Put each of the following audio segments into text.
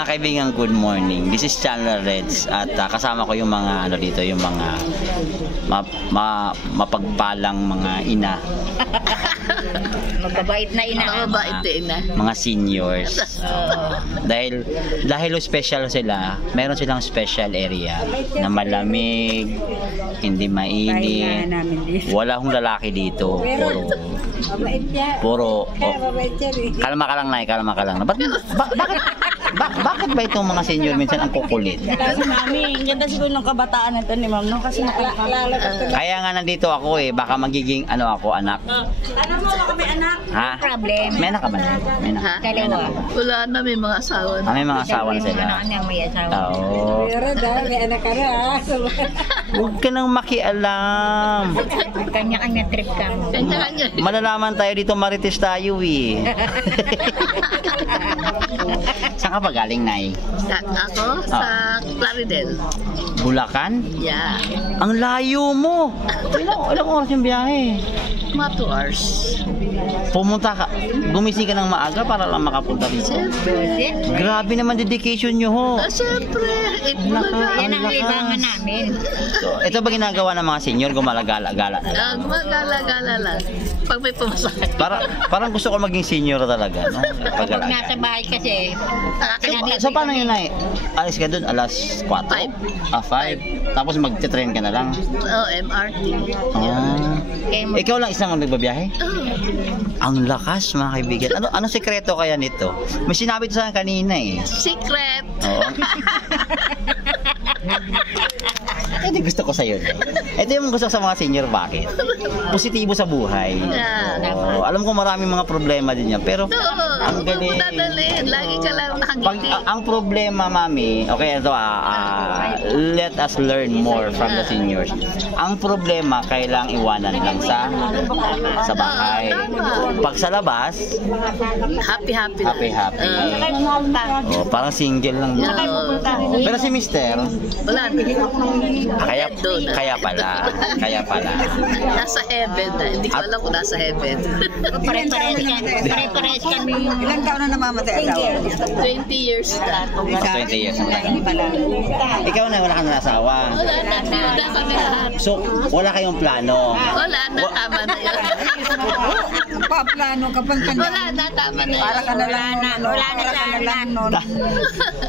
Mga kaibigan, good morning. This is Chandler Reds at kasama ko yung mga ano dito, yung mga mapagpalang mga ina. Mababait na ina. Mababait na ina. Mga seniors. Dahil special sila, meron silang special area na malamig, hindi mainit. Wala hong lalaki dito. Puro kalma ka lang, Nay, kalma ka lang. Bakit ba itong mga senior minsan ang kukulit? Kasi mami, ang ganda siguro ng kabataan nito ni ma'am, no? Kasi Kaya nga nandito ako baka magiging ano ako, anak. Ano mo, baka may anak? Ha? Problem. May anak ka ba na? May anak. Dalawa. Wala na, may mga asawa na. May mga asawa na sila. May asawa. Oo. May anak ka na. Huwag ka nang makialam. Kanya-kanya trip ka mo. Kanya-kanya. Malalaman tayo dito, marites tayo eh. Saan ka ba galing, Nay? Ako sa Claridel. Bulacan? Yeah. Ang layo mo! Ilang oras yung biyahe? Mga 2 hours. Pumunta ka, gumising ka ng maaga para lang makapunta dito. Siyempre. Grabe naman dedication nyo ho. Siyempre. Yan ang libangan namin. So, ito ba ginagawa ng mga senior? Gumagala-gala? Gumagala-gala lang. Pag may pumasakit. Parang gusto ko maging senior talaga, no? Pag nasa bahay kasi, So paano yun, Nay? Alis ka dun alas 4? 5. 5. Tapos magte-train ka na lang? MRT. Ikaw lang isang nagbabiyahe? Ang lakas, mga kaibigan. Ano sekreto kaya nito? May sinabi sa akin kanina eh. Secret. Oo. Hindi gusto ko sa'yo. Ito yung gusto ko sa mga senior, bakit? Positibo sa buhay. Oo. Alam ko maraming mga problema din yan, pero ang galing. Lagi ka lang nakangiti. Ang problema, mami, okay, ito let us learn more from the seniors. Ang problema, kailang iwanan lang sa bahay. Pag sa labas, happy. Oh, parang single lang. Pero si Mister, wala na. Kaya pala. Nasa heaven na. Hindi ko alam kung nasa heaven. pare-pares kami. Ilang taon na namamatay asawa? 20 years na. 20 years na. Ikaw na, wala kang asawa. Wala na. Wala kami lahat. So, wala kayong plano? Wala na. Tama na yun. Paplano ka pang kanya. Wala na. Tama na yun. Para ka na lang nun.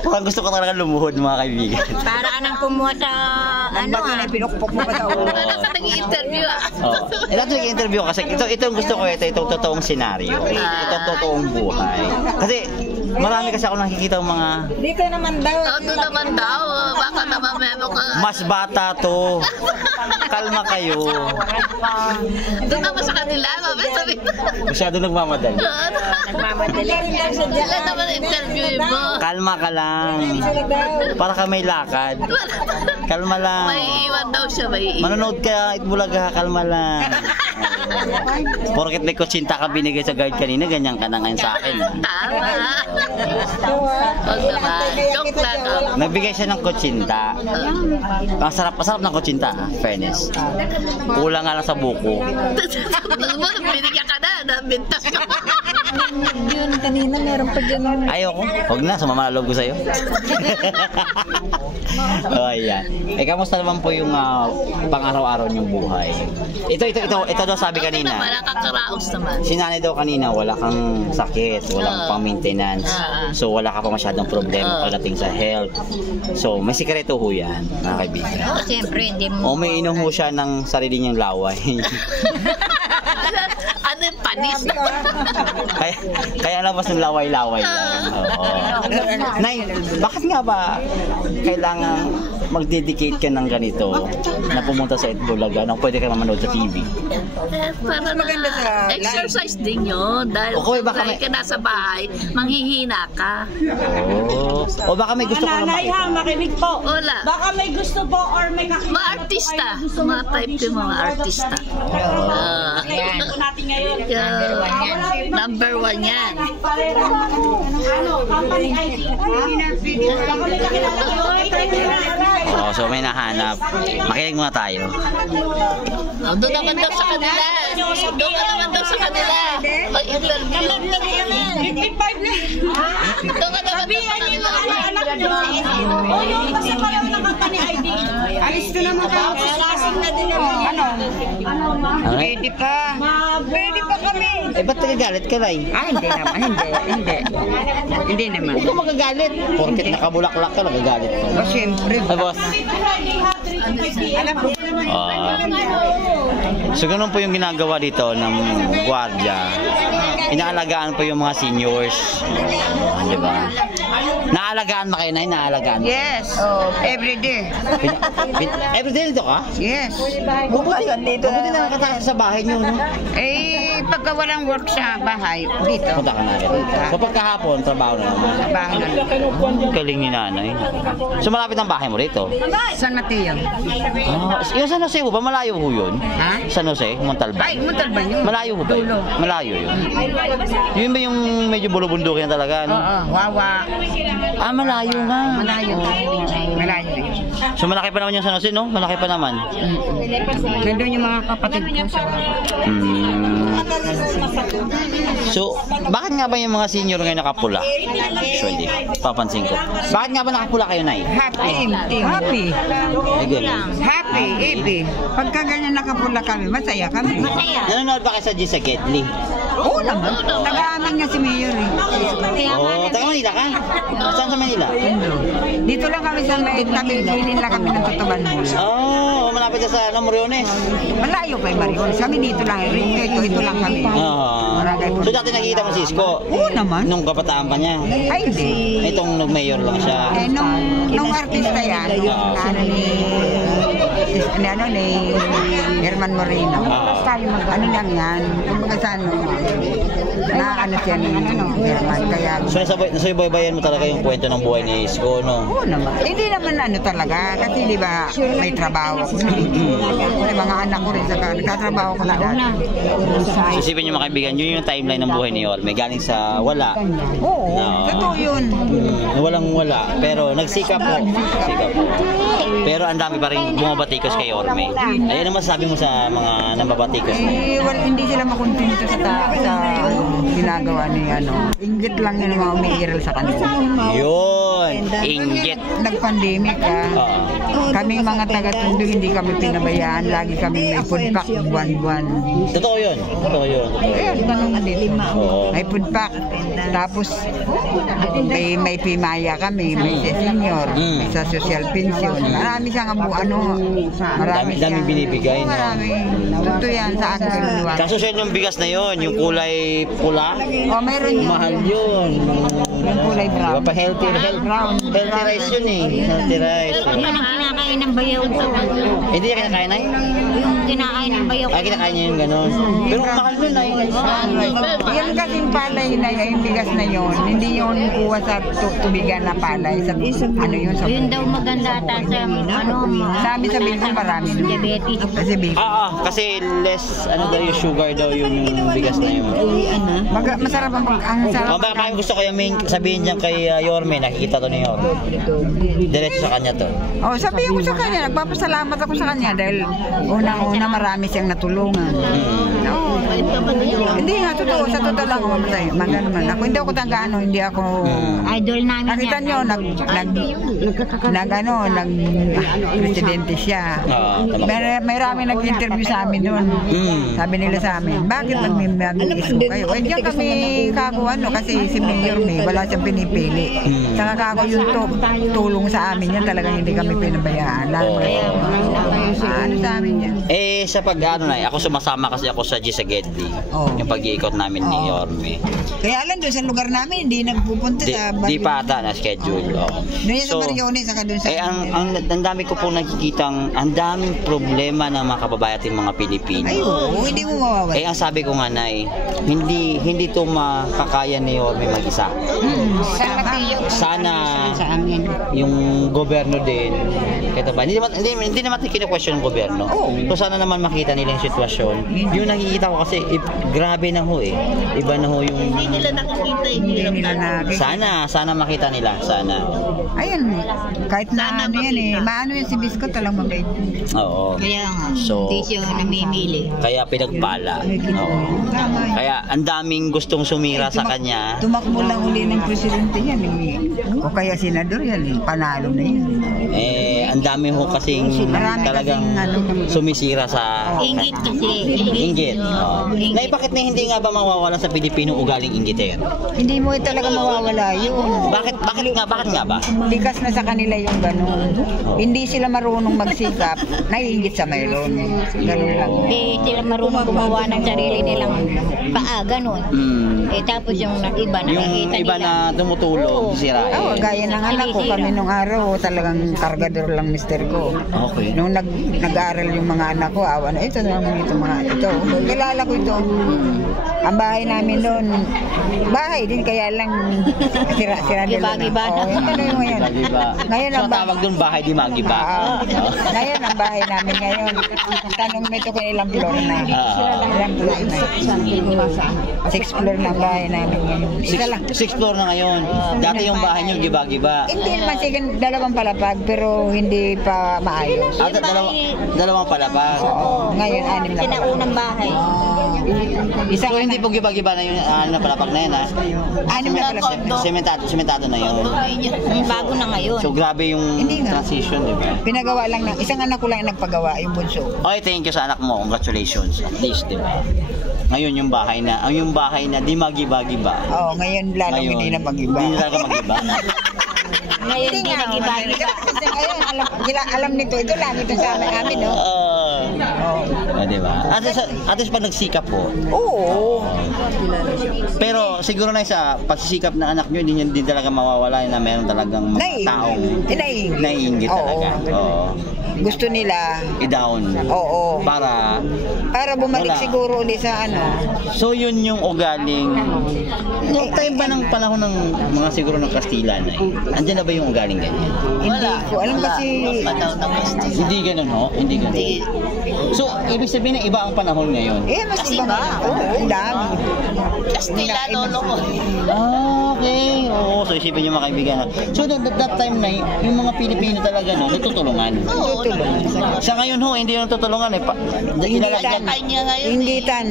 Parang gusto ko talaga lumuhod, mga kaibigan. Para anang kumuha sa Ba't yun ay pinukpok mo pa daw? Wala ka nag-i-interview Ito nag-interview kasi ito ang gusto ko, itong totoong senaryo. Itong totoong buhay. Kasi marami kasi ako nakikita ng mga... Hindi ka naman daw. Doon naman daw. Baka naman memo ka. Mas bata to. Kalma kayo. Doon naman sa kanila. Sabi. Masyado nagmamadali. Sila naman interview mo. Kalma ka lang. Para ka may lakad. Kalma lang. May iwan daw siya. Manonood ka, Itbulaga, kalma lang. Porket may kutsinta ka binigay sa guard kanina, ganyan ka na ngayon sa akin. Tama. Huwag naman. Joke lang. Nagbigay siya ng kutsinta. Ang sarap ng kutsinta, fairness. Kulang nga lang sa buko. Binigyan ka na. Nabintas ka. Yun, kanina meron pa dyan. Ayoko. Huwag na, sumamalog ko sa'yo. Oh, ayan. Kamusta naman po yung pang-araw-araw niyong buhay? Ito daw sabi kanina. Wala kang karaos naman. Si nanay daw kanina, wala kang sakit, walang pang-maintenance. So, wala ka pa masyadong problema pagdating sa health. So, may sikreto ho yan, mga kaibigan. Siyempre, hindi mo. O may inom ho siya ng sarili niyang laway. Ano yung panis? Kaya labas ng laway-laway lang. Nay, bakit nga ba kailangan mag-dedicate ka ng ganito na pumunta sa Itbulaga nang pwede ka manood sa TV? Para maganda sa exercise din yun. Dahil dahil ka nasa bahay, manghihina ka. O baka may gusto ko na makita. Makinig po. Wala. Baka may gusto po or may kakita. Mga artista. Mga type yung mga artista. Yan. Natin ngayon. Number 1 yan. Company ID. Baka may kakilala ko. So may nahanap. Makinig muna tayo. Doon naman daw sa kanila. Doon ka naman daw sa kanila. Mag-interview. 55 na. Doon ka naman daw sa kanila. O yung kasi pareho ng company ID. Alis ko naman tayo. Lasing na din naman. Ano? Pwede pa. Pwede pa kami. Eh, ba't nagagalit ka, Nay? Hindi naman. Hindi naman. Huwag ka magagalit. Porket nakabulaklak ka, nagagalit ka. O, siyempre. Ay, boss. Friday ha, 3 to 5 p.m. So, ganun po yung ginagawa dito ng gwardiya. Inaalagaan po yung mga seniors. Di ba? Naalagaan ba kayo, Nay? Naalagaan? Yes. Every day. Everyday dito ka? Yes. Mabuti na nakatakas sa bahay niyo, no? Eh, pagka walang work sa bahay, dito. Punta ka na rin. So, pagkahapon, trabaho na naman. Bahay na lang. Galing ni nanay. So, malapit ang bahay mo rito? San Mateo. Yung San Jose ho ba? Malayo ho yun? Ha? San Jose? Montalban? Ay, Montalban yun. Malayo ho ba yun? Malayo yun. Yun ba yung medyo bulubundukin talaga, no? Oo, wawa. Malayo nga. Malayo. Malayo na yun. So, malaki pa naman yung San Jose, no? Malaki pa naman. Nandun yung mga kapatid ko sa So, bakit nga ba yung mga senior ngayon nakapula? Actually, papansin ko. Bakit nga ba nakapula kayo, Nay? happy. Happy. Ay, ganun. Happy, happy. Pagka ganyan nakapula kami, masaya kami. Nanonood ba kayo sa Gisa Gedli? Oo naman. Taga-amin nga si Mayor eh. Taga Manila ka? Saan sa Manila? Dito lang kami sa may tabi-gilin lang kami ng Tutuban. Malapit sa Moriones. Malayo pa yung Marion. Kami dito lang. Ito lang kami. So dati nakikita mo si Isko? Oo naman. Nung kabataan pa niya? Ay, hindi. Itong nag-mayor lang siya. Eh, nung artista yan, ni Herman Moreno. Ano lang yan? Kumbaga sa ano siya ni Herman. Kaya, So nasubaybayan mo talaga yung kwento ng buhay ni Isko, no? oo naman. Hindi naman ano talaga. Kasi di ba may trabaho ko. May mga anak ko rin. Nagkatrabaho ko na dati. So isipin niyo mga kaibigan, yun yung timeline ng buhay ni Yorme. Galing sa wala. Oo, totoo yun. Walang wala. Pero nagsikap po. Pero ang dami pa rin bumabatikos kay Yorme. Ayun ang masasabi mo sa mga nambabatikos mo. Hindi sila makontento sa ginagawa ni Inggit lang yun mga umiiral sa kanila. Yun! Inggit! Nag-pandemic kaming mga taga-tundo hindi kami pinabayaan. Lagi kami may food pack buwan-buwan. Totoo yun. Ayun, ganun din. Oo. May food pack. Tapos may pimaya kami, may sa senior, may sa social pension. Marami siyang marami Dami binibigay. Marami. Totoo yan sa akin. Kaso siya yung bigas na yun, yung kulay pula. Mayroon yun. Mahal yun. Yung kulay brown. Diba pa healthy rice yun eh. Healthy rice. Yun ang kinakain ng bayaw sa Hindi niya kinakain, Nay? yung kinakain ng bayaw. Ay, kinakain niya yung gano'n. Pero mahal nun, Nay. Yan kasing palay na yung bigas na yun. Hindi yun kuha sa tubigan na palay. Sa, yun sa Yun daw maganda ata sa sabi sa Bicol marami. diabetes. Kasi Bicol. Kasi less, daw yung sugar daw yung bigas na yun. Masarap ang sarap. Baka kayo gusto kayo sabihin dyan kay Yorme, nakikita to ni Yorme. Diretso sa kanya to. Sabihin ko sa kanya, nagpapasalamat ako sa kanya dahil unang-una marami siyang natulungan. Hindi nga, totoo. Sa totoo lang ako. Magano'n. Ako hindi ako tanggaano, hindi ako... Idol namin Nakita nyo, presidente siya. May nag-interview sa amin doon. Sabi nila sa amin, bakit mag-isko kayo? Eh, diyan kami kakuha, kasi si Mayor May, wala siyang pinipili. Saka kako yung tulong sa amin yan, talagang hindi kami pinabayaan. Ano sa amin yan? Sa ako sumasama kasi ako sa Gisa Gedli. Yung pag-iikot namin ni Yorme. Kaya alam doon sa lugar namin, hindi nagpupunta sa... Di pa ata na schedule. Doon yan sa Mariones, saka doon sa... ang dami ko pong nakikitang, ang daming problema ng mga kababayan ating mga Pilipino. Ay, hindi mo mawawala. Ang sabi ko nga, Nay, hindi to makakaya ni Yorme mag-isa. Sana yung gobyerno din, hindi naman kinu-question ng gobyerno. So sana naman makita nila yung sitwasyon. Yung nakikita ko kasi, grabe na ho eh. Iba na ho yung... Hindi nila nakikita Sana makita nila. Sana. Ayun, kahit na yan eh. Maano yan si Bisco talang mabait. Oo. Kaya nga, So, hindi siya namimili. Kaya pinagpala. Oo. Kaya ang daming gustong sumira sa kanya. Tumakbo lang uli ng presidente niya. O kaya senador yan, panalo na yun. Ang dami ho kasing Marami talagang kasing, sumisira sa Inggit kasi. inggit. Nay, bakit na hindi nga ba mawawala sa Pilipino ugaling inggiter? Hindi mo talaga mawawala yun. Bakit nga ba? Likas na sa kanila yung gano'n. Hindi sila marunong magsikap, naiingit sa mayroon. Ganun lang. Hindi sila marunong gumawa ng sarili nilang paa, ganun. Tapos yung iba Yung nakikita iba nila. na tumutulong, sirain. Oo, gaya ng anak ko, kami nung araw, talagang kargador lang mister ko. Okay. Nung nag-aaral yung mga anak ko, awa na, ito naman ito mga ito. Kilala ko ito. Ang bahay namin doon, bahay din, kaya lang sira din. Giba-giba na. Yung ano yung ngayon. Magiba. Ngayon So, ang tawag doon bahay di magiba. Ngayon ang bahay namin ngayon. Tanong mo ito kung ilang floor na. Ilang floor na. 6 floor na bahay namin ngayon. Isa lang. 6 floor na ngayon. Dati yung bahay niyo giba-giba. Hindi naman sige, dalawang palapag pero hindi pa maayos. Dalawang palapag. Oo, ngayon 6 na. Sinaunang bahay. So hindi po giba-giba na yung na palapag na yun, ha? 6 na palapag. Sementado na yun. Bago na ngayon. So grabe yung Hindi nga. transition, di ba? Pinagawa lang ng isang anak ko lang ang nagpagawa, yung bunso. Okay, thank you sa anak mo. Congratulations. At least, di ba? Ngayon yung bahay na di magiba-giba. Oo, ngayon lalong Ngayon, hindi na mag-iba. Hindi na magiba. Ngayon hindi nag-iba-iba. Kasi ngayon, alam nito, ito lang ito sa amin, no? Di ba? At least pag nagsikap po. Oo. Pero siguro na sa pagsisikap ng anak nyo, hindi talaga mawawala na meron talagang mga taong naiinggit talaga. Oo. Gusto nila I-down. Oo. Para Bumalik wala. siguro ulit sa ano. So yun yung ugaling. No time ba ng panahon ng mga siguro ng Kastila na Andiyan na ba yung ugaling ganyan? Hindi ko alam kasi Hindi ganun ho? Hindi ganun. So ibig sabihin na iba ang panahon ngayon. mas iba. Oo, ang dami. Kastila, lolo ko. Okay. Oo, so isipin niyo mga kaibigan. So that time na yung mga Pilipino talaga nagtutulungan. Sa ngayon ho, hindi yung tutulungan Hinditan. Hinditan.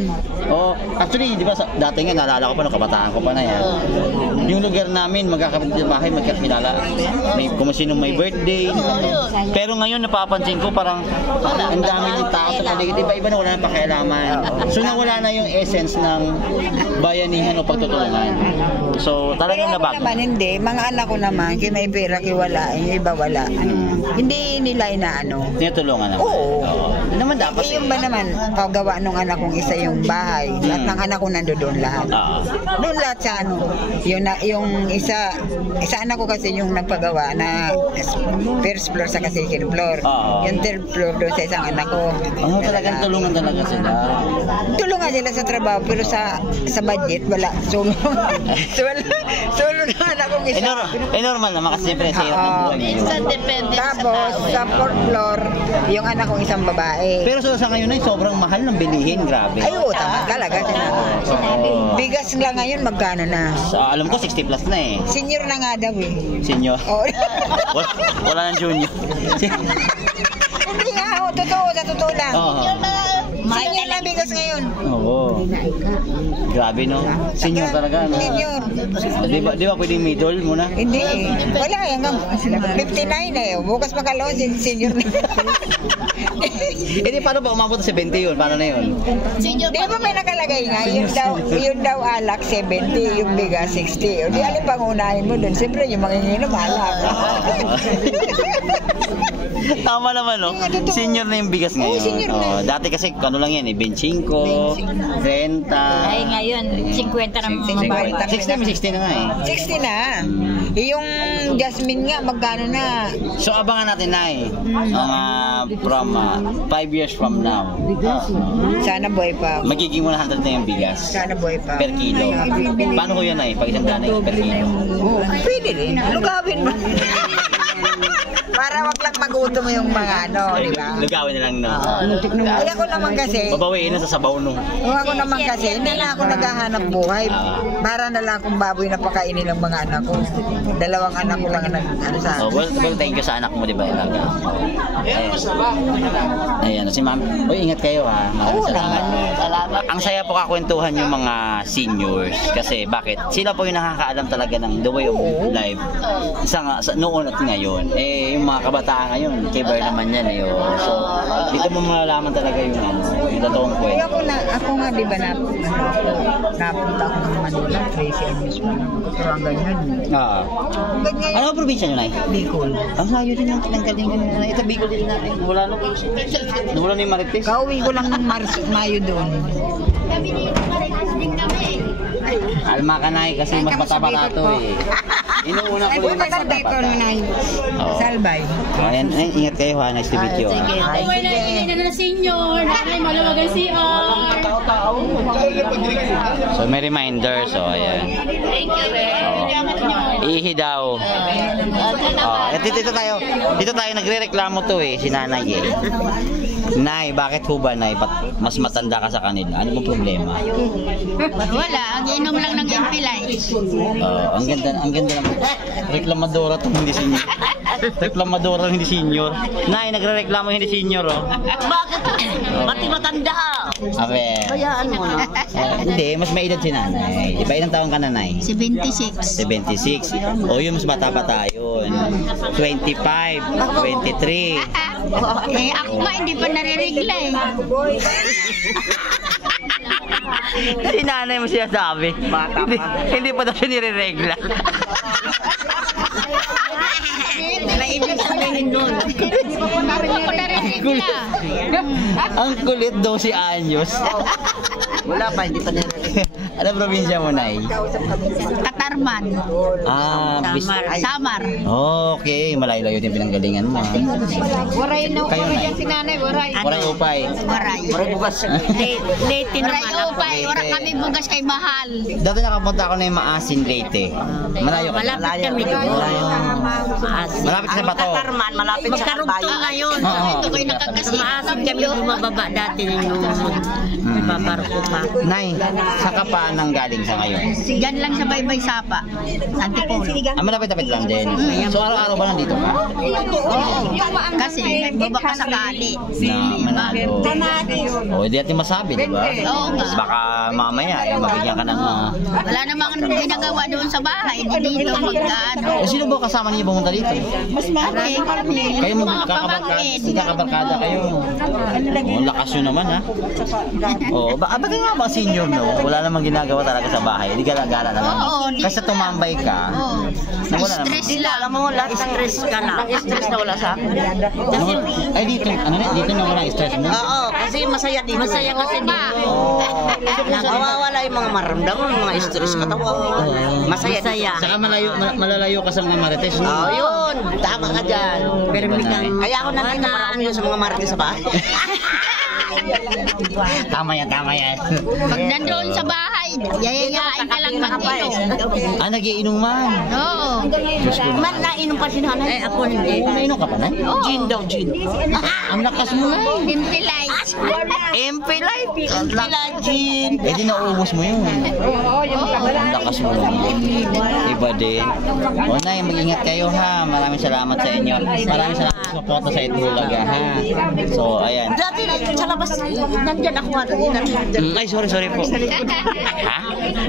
Oh, actually, di ba dati nga naalala ko pa nung kabataan ko pa na yan. Yung lugar namin magkakapit bahay magkakilala. Kung sino may birthday. Pero ngayon napapansin ko parang ang dami ng tao sa paligid. Iba-iba na wala nang pakialaman. So nawala na yung essence ng bayanihan o pagtutulungan. So talagang Pero ako nabago. naman hindi, mga anak ko naman, kaya may pera kiwala, yung iba wala. Hindi nila inaano. Tinutulungan naman. Oo. Naman dapat. Yung ba naman, pagawa nung anak kong isa yung bahay, lahat ng anak ko nandoon lahat. Doon lahat sa ano, yung isa anak ko kasi yung nagpagawa na first floor sa second floor. Yung third floor doon sa isang anak ko. Talagang tulungan talaga sila. Tulungan sila sa trabaho pero sa budget wala. Solo na anak kong isa. Normal naman kasi siyempre sa hirap ng buhay ngayon. Minsan depende sa Tapos tao. sa fourth floor, yung anak kong isang babae. Pero sa ngayon ay sobrang mahal ng bilihin, grabe. Ay, oo, tama talaga. Sinabi. Bigas lang ngayon, magkano na? Alam ko 60 plus na eh. Senior na nga daw eh. Senior. Oh. Wala nang junior. Hindi nga, totoo, sa totoo lang. Senior na bigas ngayon. Oo. Grabe no. Senior talaga. No? Senior. Di ba pwedeng middle muna? Hindi eh. Wala, hanggang 59 eh. Bukas makalawin, senior na. Hindi, paano ba umabot sa 70 yun? Paano na yun? Di ba may nakalagay nga, yun daw alak 70, yung bigas 60. O di alin pang unahin mo doon? Siyempre yung mga nginom alak. Tama naman no. Senior na yung bigas ngayon. senior na. Dati kasi ano lang yan eh, 25, 30. Ay ngayon, 50 ng mga bata. 60 na nga eh. 60 na. Yung Jasmine nga, magkano na? So abangan natin na eh. Mga from 5 years from now. Sana buhay pa. Magiging 100 na yung bigas. Sana buhay pa. Per kilo. Paano ko yun eh? Pag isang daan per kilo. Pwede rin. Lugawin mo. Para wag lang magutom yung mga ano, di ba? Lugawin na lang, no? Ay, ako naman kasi, Babawiin na sa sabaw, no? ako naman kasi, hindi na ako naghahanap buhay. Para na lang akong baboy na pakainin ng mga anak ko. 2 anak ko lang ano sa Oh, well, thank you sa anak mo, di ba? Ayan, si ma'am. Uy, ingat kayo, ha? Salamat. Ang saya po kakwentuhan yung mga seniors. Kasi, bakit? Sila po yung nakakaalam talaga ng the way of life. Noon at ngayon. Yung mga kabataan ngayon, kibar naman yan, eh. So, dito mo malalaman talaga yung totoong kwento. Ako nga, di ba, napunta ako ng Manila, 13 years pa lang. Pero ang ganyan. Ano ang probinsya nyo, Nay? Bicol. Ang layo din yung kinanggalingan nyo. Ito, Bicol din natin. Wala na po. Wala na yung Marites. Kauwi ko lang ng Mayo doon. Alma ka, Nay, kasi magbata-bata to, eh. Inuuna ko yung magbata-bata. Salbay. Ayan, ingat kayo, ha. Nice to meet you, ha. Hindi na senior. Nanay, maluwag ang CR. So, may reminder. So, ayan. Ihi daw. Dito tayo nagre-reklamo to, eh. Si Nanay, eh. Nay, bakit ho ba, Nay? Mas matanda ka sa kanila? Ano bang problema? Wala, ang inom lang ng Impilites. Ang ganda naman. Reklamadora to, hindi senior. Reklamadora, hindi senior. Nay, nagre-reklamo hindi senior, oh. Bakit? Pati matanda. Okay. Bayaan mo na. Hindi, mas may edad si Nanay. Di ba, ilang taon ka, Nanay? 76. 76. O, yun, mas bata-bata yun. 25, 23. Eh, ako nga hindi pa nariregla eh. Si Nanay mo siya sabi. Hindi pa daw siya nire-regla. Ibig sabihin nun. Hindi pa po nariregla. Ang kulit daw si Anyos. Wala pa, hindi pa nila. Ano probinsya mo, Nay? Katarman. Samar. Okay, malayo-layo din pinanggalingan mo. Waray na Kayo, Nay? si nanay, waray. Waray upay. Waray. Waray bukas. Late naman ako. Wala kami bugas kay mahal. Dati nakapunta ako na yung Maasin, Leyte. Malayo ka. Malapit kami doon. Malapit sa bato. Katarman, malapit sa Magkarugto ngayon. Ito kayo nakakasama. kami bumababa dati nung paparko pa. Nay, saan ka pa nang galing sa ngayon? Diyan lang sa Baybay Sapa. Antipolo. Malapit-lapit lang din. So araw-araw ba nandito ka? Kasi nagbaba ka sakali. Na Manalo. O, hindi natin masabi, di ba? Oo nga. Baka mamaya, mabigyan ka ng... Wala namang ginagawa doon sa bahay. Dito mag-ano. Sino ba kasama niyo pumunta dito? Marami kami. Kayo magkakabarkada kayo. Oh, lakas nyo naman, ha? Oh, bakit nga ba senior, no? Wala namang ginagawa talaga sa bahay. Hindi gala-gala naman. Oo. Kasi tumambay ka. Wala naman. Stress lang. Alam mo, lahat stress ka na. Stress na wala sa akin. Kasi, Ay, dito na wala stress mo? oo, kasi masaya dito. Masaya kasi dito. Nawawala yung mga maramdaman, mga stress ka tawa. Masaya. Saka malalayo ka sa mga marites, no? Oh, yun. Tama ka dyan. Kaya ako nandito para umiyon sa mga marites sa bahay. Tama yan. Pag nandoon sa bahay, yayayain ka lang mag-inom. Nagiinuman. Oo. Man, nainom pa si nanay. Ako hindi. Nainom ka pa, na? Gin daw, gin. Ang lakas mo, na. Impilites. Impilites. Gin. Di nauubos mo yun. Ang lakas mo naman. Iba din. O, Nay, mag-ingat kayo, ha. Maraming salamat sa inyo. Maraming salamat sa suporta sa Itbulaga, ha. So, ayan. Dati, sa labas, nandyan ako. Ay, sorry po. Ha?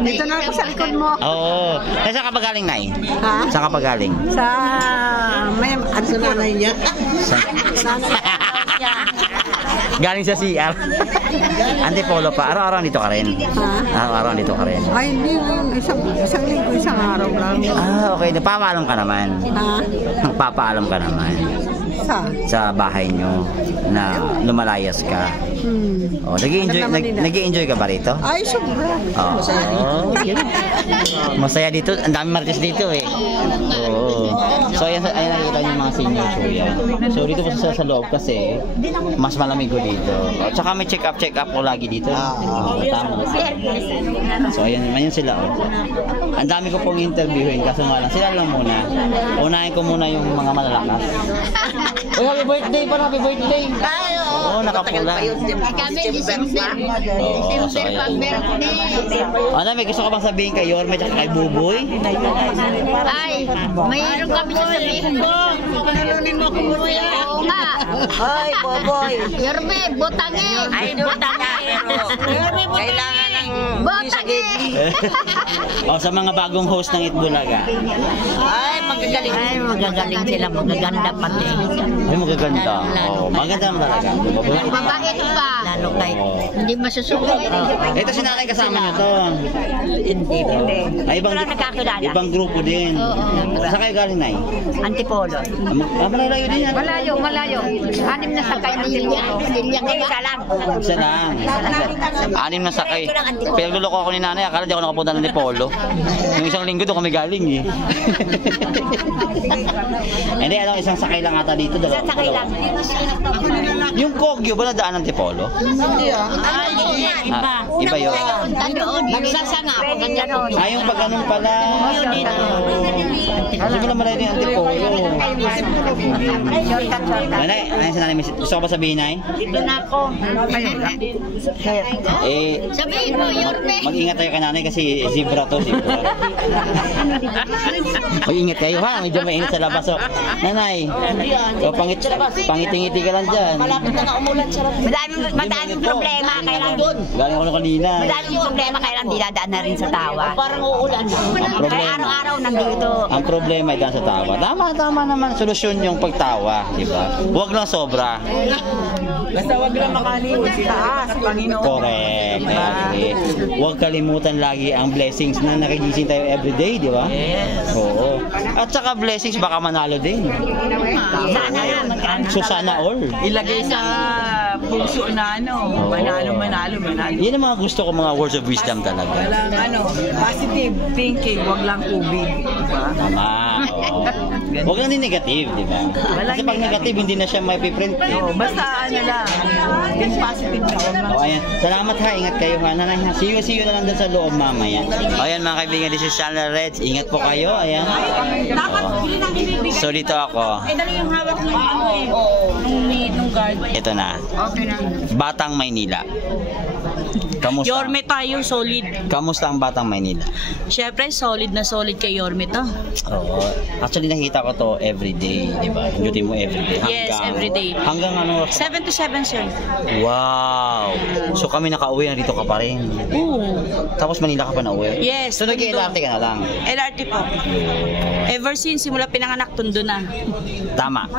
Dito na ako sa likod mo. Oo. Saan ka pa galing, Nay? Ha? Saan ka pa galing? Sa may nanay niya. Galing sa CR. Antipolo pa. Araw-araw dito ka rin. Araw-araw dito ka rin. Ay, hindi. Isang linggo, isang araw lang. Okay. Nagpapaalam ka naman. Ha? Nagpapaalam ka naman. Sa bahay nyo na lumalayas ka. Oh, nag-i-enjoy ka ba rito? Ay, sobra. Masaya dito. Ang dami marites dito, eh. Oo. So, ayan nakikita niyo mga mga seniors po yan. So dito po sa loob kasi mas malamig ko dito. At saka may check up ko lagi dito. Tama. So ayan sila. Ang dami ko pong interviewin kaso nga lang sila lang muna. Unahin ko muna yung mga malalakas. Uy, happy birthday pa, happy birthday. Oo, nakapula. Kami, December. December pa birthday. Ano, may gusto ka bang sabihin kay Yorme at kay Buboy? Ay, mayroon kami sasabihin ko. Panalunin mo ako Buboy. Oo nga. Ay, Boboy. Yorme, butangin. Ay, butangin. Kailangan ng butangin. O, sa mga bagong host ng Itbulaga. Ay, magagaling. Ay, magagaling sila. Magaganda pati. Ay, magaganda. Oo, maganda naman talaga. Mabait pa. Lalo kahit hindi masusukat. Ito si nanay kasama niyo to. Hindi. Ay, ibang grupo din. Saan kayo galing, Nay? Antipolo. Malayo din yan. Malayo. 6 na sakay ng Antipolo. Isa lang. 6 na sakay. Pero luloko ako ni nanay. Akala di ako nakapunta ng Antipolo. Yung isang linggo doon kami galing eh. Hindi, isang sakay lang ata dito. Isang sakay lang. Yung Kogyo ba nadaan ng Antipolo? Hindi Iba yun. Magsasanga ako ganyan. Yung pag ganun pala. Kasi mo lang malayo yung Antipolo. Nanay, ayun si nanay. Gusto ko ba sabihin, Nay? Dito na ako. Sabihin mo, Yorme. Mag-ingat tayo kay nanay kasi zebra to, zebra. Mag-ingat kayo ha, medyo mainit sa labas. So, nanay, pangiti-ngiti ka lang dyan. Malapit na umulan siya. Madaming problema, kailan doon. Galing ako kanina. Madaming problema, kailan dinadaan na rin sa tawa. Parang uulan na. Kaya araw-araw nandito. Ang problema ay daan sa tawa. Tama naman, solusyon yung pagtawa, di ba? Huwag lang sobra. Basta wag lang makalimot sa taas, Panginoon. Correct. Huwag kalimutan lagi ang blessings na nakigising tayo everyday, di ba? Yes. Oo. At saka blessings baka manalo din. Sana So sana all. Ilagay sa puso na manalo. Yan ang mga gusto ko, mga words of wisdom talaga. Walang positive thinking, wag lang ubig. Diba? Tama. Oo. Huwag lang din negative, di ba? Kasi pag negative, hindi na siya maipiprint. Basta lang, think positive na. Ayan. Salamat ha, ingat kayo ha. Nanay ha. See you na lang dun sa loob mamaya. Ayan mga kaibigan, this is Channel Reds. Ingat po kayo. Ayan. So dito ako. Dali yung hawak ng nung guard. Ito na. Okay na. Batang Maynila. Kamusta? Yorme tayo, solid. Kamusta ang Batang Maynila? Siyempre, solid na solid kay Yorme to. Oo. Actually, nakita ko to everyday, di ba? Duty mo everyday. Yes, everyday. Hanggang ano? 7 to 7, sir. Wow! So kami nakauwi na dito ka pa rin. Oo. Tapos Manila ka pa na uwi? Yes. So nag-LRT ka na lang? LRT po. Ever since, simula pinanganak, tundo na. Tama.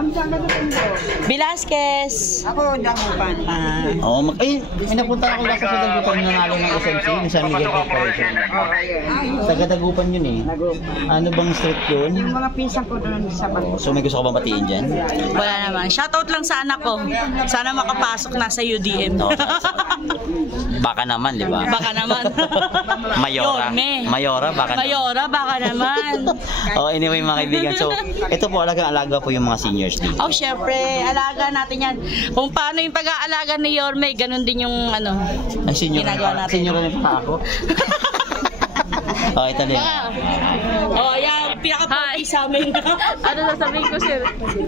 Velasquez. Ako, Dagupan. Ay, napunta ako lang sa Dagupan yung nanalo ng SMC, yung San Miguel Corporation. Taga Dagupan yun eh. Ano bang street yun? Yung mga pinsan ko doon sa Bago. So may gusto ka bang batiin dyan? Wala naman. Shoutout lang sa anak ko. Sana makapasok na sa UDM. No, baka naman, di ba? Baka naman. Mayora. Yorme. Mayora, baka naman. Mayora, baka naman. Anyway mga kaibigan. So, ito po, alaga po yung mga seniors dito. Oh, syempre, alaga natin yan. Kung paano yung pag-aalaga ni Yorme, ganun din yung Ay, senior ginagawa natin. Senior rin pa ako. Ito din. Yan, pinaka-pogi sa amin. Ano sasabihin ko, sir?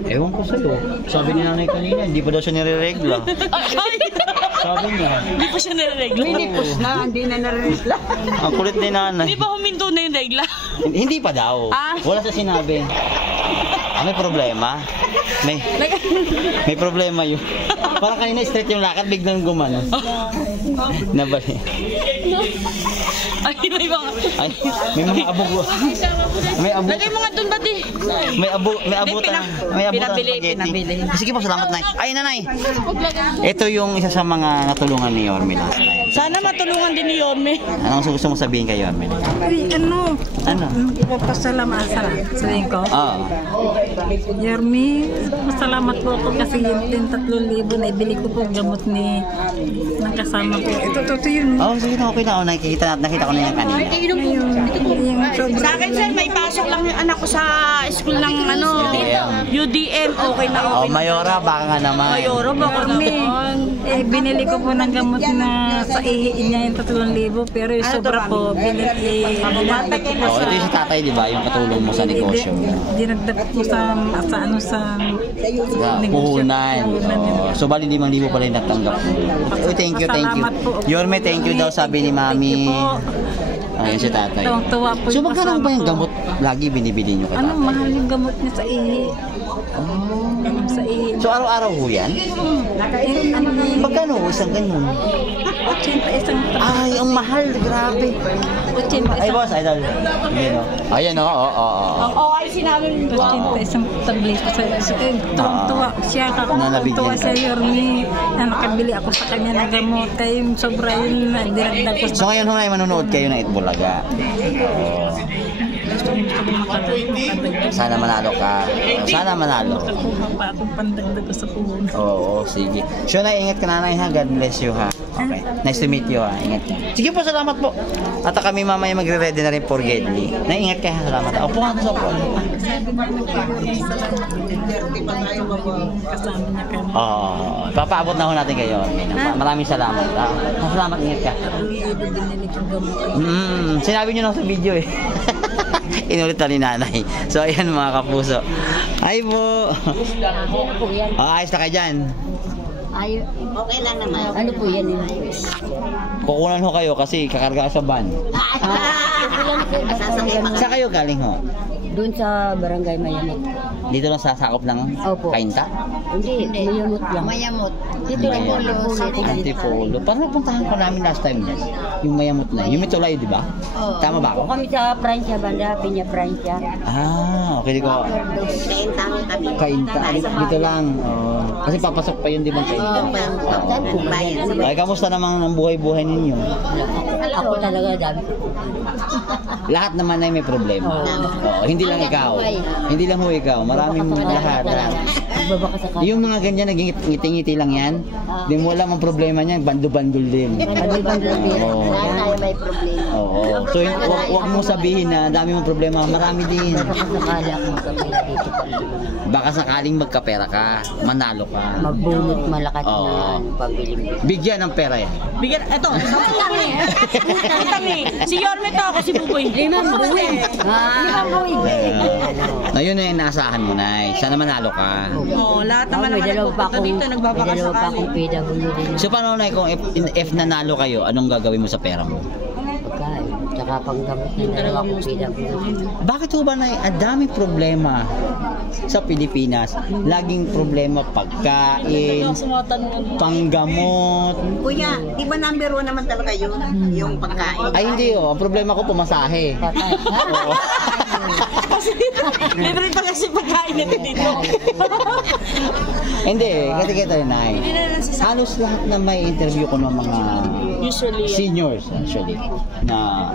Ewan ko sa'yo. Sabi ni nanay kanina, hindi pa daw siya nire-regla. Sabi niya. Hindi pa siya nire-regla. Hindi na nariregla. Ang kulit ni nanay. Hindi pa huminto na yung regla. Hindi pa daw. Wala sa sinabi. May problema. May problema yun. Parang kanina straight yung lakad, biglang gumano. Nabali. Ay, may mga... Ay, may mga abog. May abog. Lagay mo nga dun, bati. May abutan. May abutan ng spaghetti. Sige po, salamat na. Ay, nanay. Ito yung isa sa mga natulungan ni Yorme last time. Sana matulungan din ni Yorme. Anong gusto mo sabihin kay Yorme? Ano? Ano? Papasalamat sabihin ko. Oo. Yorme, masalamat po ako kasi yung 3,000 na ibili ko po gamot ng kasama ko. Ito yun. Sige na, okay na. Nakita ko na yan kanina. Sa akin, sir, may pasok lang yung anak ko sa school ng UDM, okay na okay. Mayora, baka nga naman. Mayora, baka naman. Binili ko po ng gamot na sa ihiin niya yung 3,000 pero yung sobra po, binili ko po Ito yung si tatay, di ba? Yung katulong mo sa negosyo. dinagdag po sa Puhunan. So, bali 5,000 pala yung natanggap mo. Thank you. Yorme, thank you daw, sabi ni Mami. Ayun si tatay. So, magkano ba yung gamot lagi binibili nyo kay tatay? Mahal yung gamot niya sa ihi. Sa ihi. So, araw-araw ho yan? Magkano isang ganyan? 80 isang Ay, ang mahal. Grabe. 80 Ay, boss, idol. Ayan, oo. Ay, sinabi 80 isang tableta sa tuwa siya tuwa sa Yorme na nakabili ako sa kanya ng gamot kaya yung sobra yun na dinagdag ko So, ngayon ho na manonood kayo ng Itbulaga. Sana manalo ka. Sana manalo. kukuha pa akong pandagdag sa puhunan. Oo, sige. Sure na, ingat ka nanay ha. God bless you ha. Okay. Nice to meet you ha. Ingat ka. Sige po, salamat po. At kami mamaya magre-ready na rin for Gedli. Naingat ka ha. Salamat. Opo nga sa po. Kasama niya kami. Oo. Papaabot na ho natin kayo. Maraming salamat. Salamat, ingat ka. Binili kong gamot. Sinabi nyo na sa video eh. Inulit na ni nanay. So ayan mga kapuso. Hi po. Ayos na kayo dyan. Okay lang naman. Ano po yan? Kukunan ho kayo kasi kakarga sa van. Sa kayo galing ho? Doon sa Barangay Mayamot. Dito lang sasakop ng Opo. Kainta? Hindi, Mayamot lang. Mayamot. Dito lang po Antipolo. Parang napuntahan ko namin last time yan. Yung Mayamot na. Yung Mitulay, di ba? Tama ba ako? Kami sa Francia, Banda, Piña, Francia. Okay, di ko. Kainta. Dito lang. Kasi papasok pa yun, di ba? Kainta. Ay, kamusta naman ang buhay-buhay ninyo? Ako talaga dami. Lahat naman ay may problema. Hindi lang ikaw. Hindi lang ho ikaw. Maraming lahat. Yung mga ganyan, nagingiti-ngiti lang yan. Di mo alam ang problema niyan, bandol-bandol din. Oo. May problema. Oo. So, huwag mo sabihin na dami mong problema. Marami din. Sakali ako magkapira dito. Baka sakaling magkapera ka, manalo ka. Magbunot malakas Oo. na pabiling. Bigyan ng pera yan. Bigyan, eto, si Yorme to ako, si Buboy. Limang buwi. Ayun na yung naasahan mo na. Sana manalo ka. Oo, lahat naman May naman dalawa pa nagpupunta akong dito, nagbabakasakali. PWD na So paano na kung if nanalo kayo, anong gagawin mo sa pera mo? pagkain. Tsaka panggamot na dalawa akong PWD. Bakit ho ba na ang daming problema sa Pilipinas? Laging problema pagkain, panggamot. Kuya, di ba number 1 naman talaga yun? Yung pagkain. Ay hindi oh, ang problema ko pumasahe. Patay. Oo. Libre pa kasi pagkain natin dito. Hindi, kasi kita rin ay. Halos lahat na may interview ko ng mga Usually, seniors actually na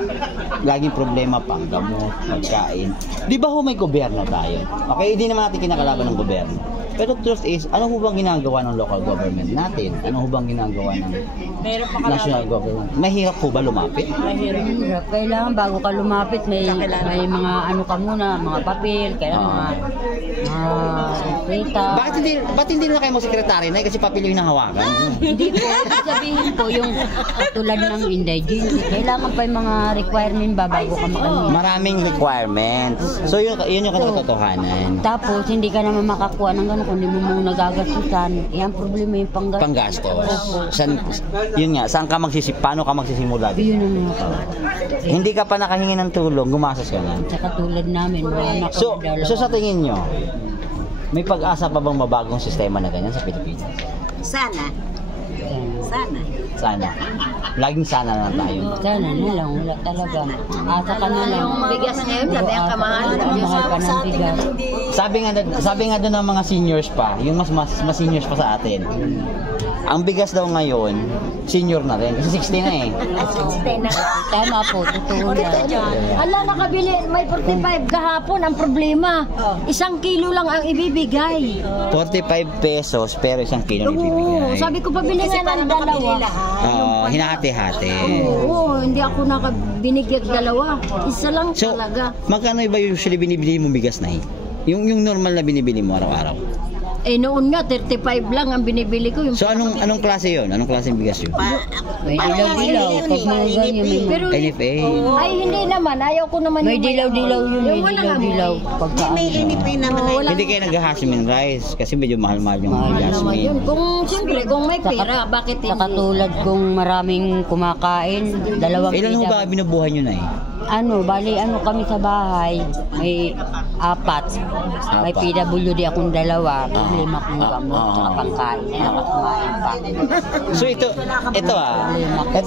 laging problema panggamot, pagkain. Di ba ho may gobyerno tayo? Okay, hindi naman natin kinakalaban ng gobyerno. Pero truth is, ano ho bang ginagawa ng local government natin? Ano ho bang ginagawa ng national government? Mahirap ho ba lumapit? Mahirap. Kailangan bago ka lumapit, may mga ano ka muna, mga papel, kailangan mga data. Ba't hindi na kayo sekretary na kasi papel yung hawakan? Hindi po, sabihin po yung tulad ng indigent. Kailangan pa yung mga requirement ba bago ka makamit. Maraming requirements. So yun yung katotohanan. Tapos hindi ka naman makakuha ng gano'n kung hindi mo muna gagastusan. Yan problema yung panggastos. Panggastos. Yun nga, paano ka magsisimula dito? Yun ang mga po. Hindi ka pa nakahingi ng tulong, gumastos ka na. Tsaka tulad namin, mga anak ko dalawa. So sa tingin nyo, may pag-asa pa bang mabagong sistema na ganyan sa Pilipinas? Sana. Sana. Sana. Laging sana na lang tayo. Sana na lang, wala talaga. Asa ka na lang. Bigas ngayon, sabi ang kamahal. Kamahal pa ng bigas. Sabi nga doon ng mga seniors pa, yung mas seniors pa sa atin. Ang bigas daw ngayon, senior na rin. Kasi 60 na eh. 60 na. Tama po, totoo na. Ala, nakabili, may 45 kahapon. Ang problema, 1 kilo lang ang ibibigay. 45 pesos pero 1 kilo ibibigay. Sabi ko, pabili nga ng dalawa. Hinahati-hati. Oo, hindi ako nakabinigyan dalawa. Isa lang So, talaga. magkano ba usually binibili mo bigas na eh? Yung normal na binibili mo araw-araw. Eh noon nga 35 lang ang binibili ko yung. So anong klase 'yon? Anong klaseng bigas 'yun? May dilaw-dilaw. Pag mga ganyan, may Pero NFA. ay hindi naman, ayaw ko naman may dilaw-dilaw yun. May dilaw-dilaw. May inipay naman na Hindi kayo nag-jasmine rice kasi medyo mahal-mahal yung naman jasmine. yun. Kung siyempre, kung may pera, bakit hindi? Sa katulad kung maraming kumakain, 2 Ilan ho ba binubuhay nyo na Bali kami sa bahay, may 4. May PWD akong 2, 5 kong gamot, saka pangkain, nakasumain pa. So ito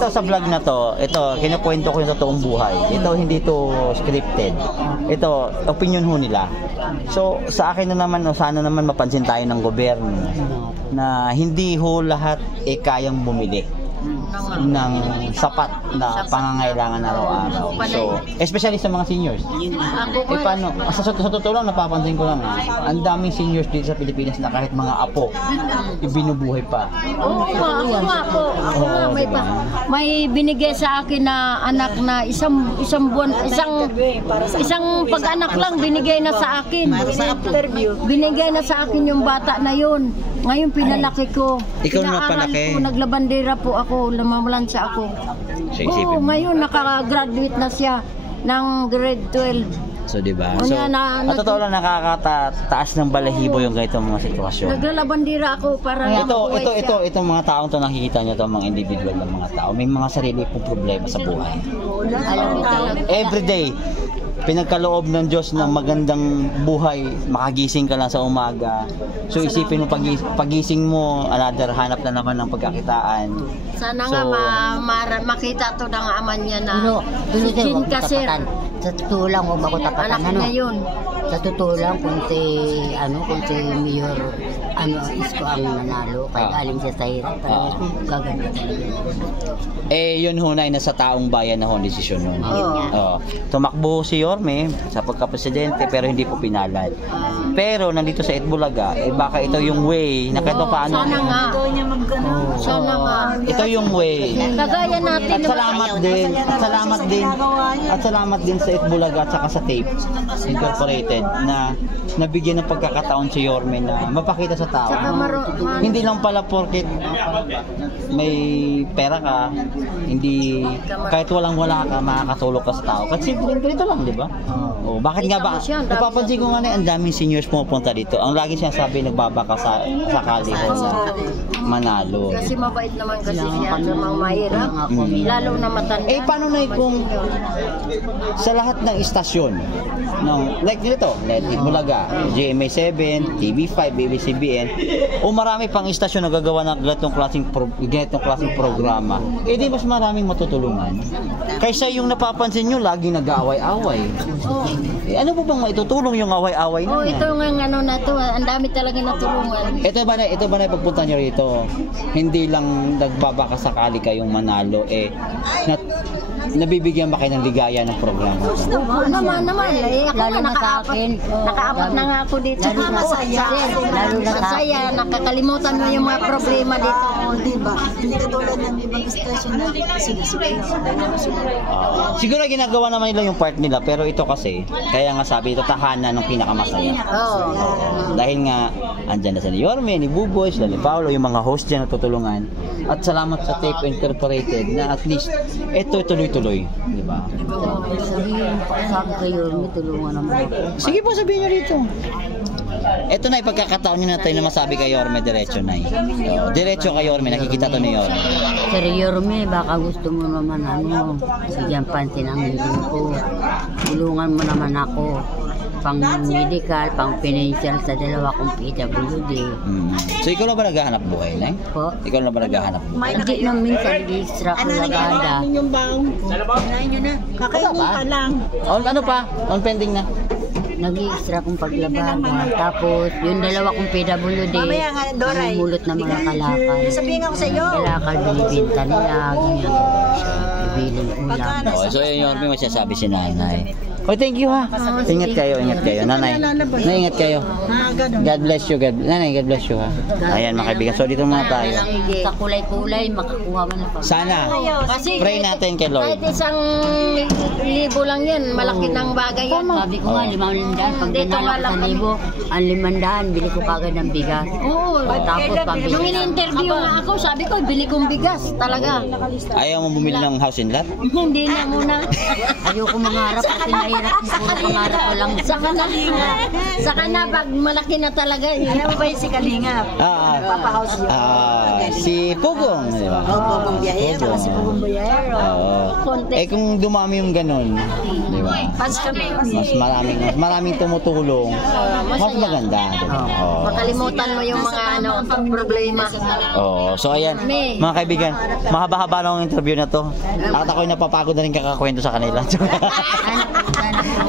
sa vlog na to, ito, kinukwento ko yung totoong buhay. Ito, hindi to scripted. Ito, opinion ho nila. So, sa akin na naman, sana naman mapansin tayo ng gobyerno na hindi ho lahat kayang bumili ng sapat na pangangailangan araw-araw. So, especially sa mga seniors. Paano? Sa totoo lang, napapansin ko lang, ang daming seniors dito sa Pilipinas na kahit mga apo, ibinubuhay pa. Oo, may binigay sa akin na anak na isang buwan, isang pag-anak lang binigay na sa akin. Binigay na sa akin yung bata na yun. Ngayon pinalaki ko. Ikaw na palaki. Naglabandera po ako, lumamalansya ako. Oo, ngayon nakaka-graduate na siya ng grade 12. So, diba? So, totoo lang nakakataas ng balahibo yung ganitong mga sitwasyon. Naglalabandera ako para Itong mga taong to nakikita nyo to, mga individual ng mga tao, may mga sarili pong problema sa buhay. Everyday, pinagkaloob ng Diyos ng magandang buhay, makagising ka lang sa umaga. So isipin mo pagising mo, another hanap na naman ng pagkakitaan. Sana nga makita to ng ama niya na si Jean Caser. Sa totoo lang, huwag ako tapatan. Anak na yun. Sa totoo lang, kung si Mayor Isko ang nanalo, kahit aling siya sa hirap, gaganda talaga. Yun ho na nasa taong bayan na ho desisyon nun. Tumakbo si Yorme sa pagka-presidente pero hindi po pinalad. Pero nandito sa Itbulaga, baka ito yung way na kahit paano. Sana nga. Ito yung way. Kagaya natin. At salamat din sa Itbulaga at saka sa Tape Incorporated na nabigyan ng pagkakataon si Yorme na mapakita sa tao. Hindi lang pala porket may pera ka, hindi kahit walang-wala ka, makakatulog ka sa tao. Kasi simple ganito lang, di ba? Bakit nga ba? Napapansin ko nga na ang daming seniors pumupunta dito. Ang lagi siya sabi, nagbabaka sa sakali ho na manalo. Kasi mabait naman kasi siya sa mga mahirap. Lalo na matanda. Paano na kung sa lahat ng istasyon like nito, Itbulaga, GMA7, TV5, ABS-CBN, o marami pang istasyon na gagawa ng ganitong klaseng programa, di mas maraming matutulungan. Kaysa yung napapansin nyo, laging nag-aaway-away. Ano po bang maitutulong yung away-away na? Ito nga na to, ang dami talaga natulungan. Ito ba na pagpunta nyo rito, hindi lang nagbabaka sakali kayong manalo, nabibigyan ba kayo ng ligaya ng programa? Oo naman. Lalo na sa akin. Nakaabot na nga ako dito. Masaya. Nakakalimutan mo yung mga problema dito. Diba? Hindi katulad ng ibang istasyon na sinisipay. Siguro ginagawa naman nila yung part nila, pero ito kasi, kaya nga sabi, ito tahanan ng pinakamasaya. Dahil nga, andyan na sa ni Yorme, ni Buboy, sila ni Paolo, yung mga host dyan na tutulungan. At salamat sa Tape Incorporated na at least, ito tuloy-tuloy. Di ba? Sabi kayo, may tulungan naman ako. Sige po, sabihin nyo rito. Ito na ipagkakataon nyo natin na masabi kay Yorme, diretso na diretso kay Yorme, nakikita to ni Yorme. Sir Yorme, baka gusto mo naman bigyan pansin ang hiling ko. Tulungan mo naman ako. Pang medical, pang financial sa 2 kong PWD. So ikaw na ba naghahanap buhay, Nay? Po? Ikaw na ba naghahanap buhay? Hindi na minsan, nag-extra ko lagada. Yung baong. Kinain nyo na. Kakainin pa lang. Ano pa? On pending na? Nag-extra kong paglabada. Tapos, yung 2 kong PWD, mulot na mga kalakal. Sabihin ako sa iyo. Kalakal, binibinta nila, ganyan. Bibiling ulam. So yun yung may masasabi si Nanay. Oh, thank you ha. Ingat kayo, nanay. Ingat kayo. God bless you, nanay, God bless you ha. Ayan mga kaibigan, so dito muna tayo. Sa kulay-kulay, makakuha mo na pa. Sana, Kasi pray natin kay Lord. kahit 1,000 lang yan, malaki ng bagay yan. Sabi ko nga, 500. Pag Dito nga dinala ko lang. 1,000, ang 500, bili ko kagad ng bigas. Oo. Tapos pambili. Nung in-interview nga ako, sabi ko, bili kong bigas. Talaga. Ayaw mo bumili ng house and lot? Hindi na muna. Ayoko mangarap kasi mahirap yung puro pangarap ko lang. Saka na, pag malaki na talaga. Yan ba yung si Kalingap? Si Pugong, di ba? Pugong biyahero. Si Pugong Boyero. Oo. Eh kung dumami yung ganun, di ba? Pas kami. Mas maraming tumutulong. Mas maganda, di ba? Oo. Makalimutan mo yung mga problema. Oo. So ayan, mga kaibigan, mahaba-haba na ang interview na to. At ako'y napapagod na rin kakakwento sa kanila.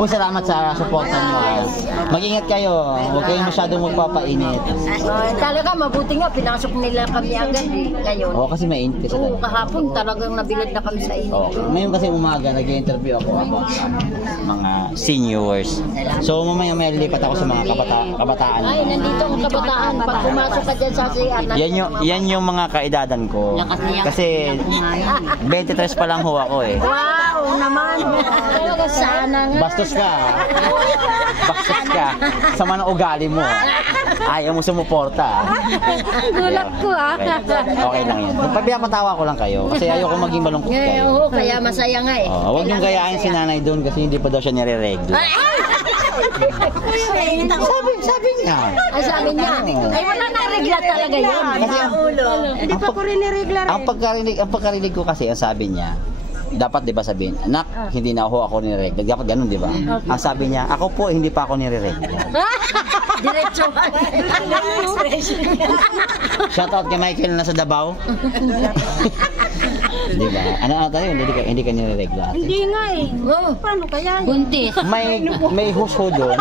Salamat sa suporta nyo. Mag-ingat kayo. Huwag kayong masyadong magpapainit. Talaga, mabuti nga, pinasok nila kami agad ngayon. Oo, kasi mainit kasi. Oo, kahapon talagang nabilad na kami sa inyo. Okay. Ngayon kasi umaga, nag-interview ako about mga seniors. So mamaya may lilipat ako sa mga kabataan. Ay, nandito ang kabataan. Pag pumasok ka dyan sa CR, Yan yung mga kaedadan ko. Kasi 23 pa lang ho ako eh. wow naman. Talaga sana nga. Bastos ka. Bastos ka. Sama ng ugali mo. Ayaw mo sumuporta. Gulat ko Okay lang yan. Pagpapatawa ko lang kayo. Kasi ayoko maging malungkot kayo. Oo, kaya masaya nga eh. Huwag niyong gayahin si nanay doon kasi hindi pa daw siya nire-regla. Sabi niya. Ay, sabi niya. Ay, wala na regla talaga yun. Kasi hindi pa ko rin niregla. Ang pagkarinig ko kasi, ang sabi niya, dapat 'di ba sabihin, anak, hindi na ako nireregla. Dapat ganun 'di ba? Ang sabi niya, ako po hindi pa ako nireregla. Diretso. Shout out kay Michael na sa Davao. 'Di ba? Ano tayo, hindi ka nireregla. Hindi nga eh. Paano kaya? Buntis. May huso doon.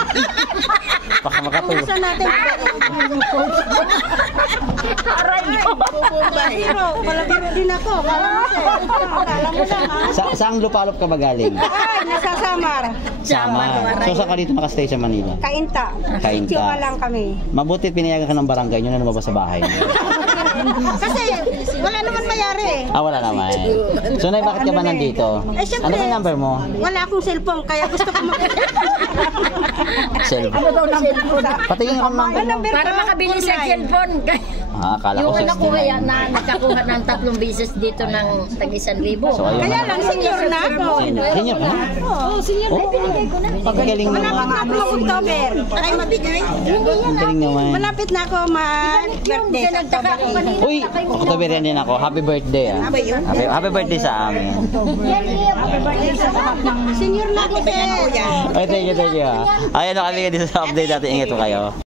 Baka makatulog. Saan natin? Aray ko. Kalabiro din ako. Kala mo lang. Saang lupalop ka ba galing? Ay, nasa Samar. Samar. So saan ka dito makastay sa Manila? Kainta. Kainta. Tiwa lang kami. Mabuti pinayagan ka ng barangay nyo na lumabas sa bahay niyo. Kasi wala naman mayari eh. Wala naman. So Nay, bakit ka ba nandito? Siyempre, Ano ba yung number mo? Wala akong cellphone, kaya gusto ko Cellphone. Patingin ako ng number mo. Para makabili sa cellphone. Akala ko Yung anak ko 69. kaya na nakakuha ng 3 beses dito ng tag 1,000. So ayun. Kaya lang, senior na ako. Senior ka na? Oo, senior na binigay ko na. Paggaling Malapit naman. na ako ng October. Ay, mabigay. Ang galing naman. Malapit na ako mag-birthday. Kaya nagtaka ako kanina. Uy, October yan din ako. Happy birthday ah. Happy birthday sa amin. Senior na ako, sir. Ay, thank you ha. Ayan, nakaliga dito sa update natin. Ingat ko kayo.